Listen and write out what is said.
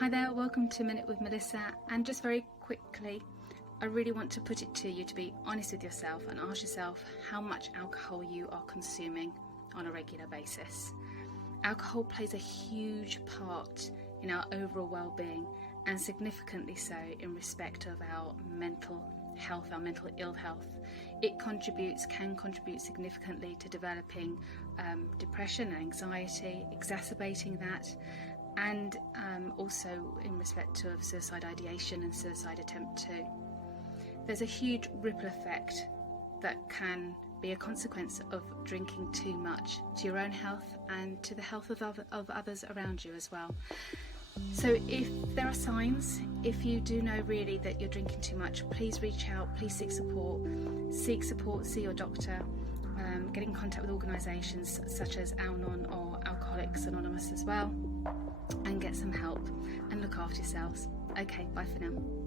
Hi there, welcome to Minute with Melissa, and just very quickly, I really want to put it to you to be honest with yourself and ask yourself how much alcohol you are consuming on a regular basis. Alcohol plays a huge part in our overall well-being, and significantly so in respect of our mental health, our mental ill health. It can contribute significantly to developing depression and anxiety, exacerbating that, and also in respect of suicide ideation and suicide attempt too. There's a huge ripple effect that can be a consequence of drinking too much to your own health and to the health of others around you as well. So if there are signs, if you do know really that you're drinking too much, please reach out, please seek support, see your doctor, get in contact with organisations such as Al-Anon or Alcoholics Anonymous as well, and get some help and look after yourselves. Okay, bye for now.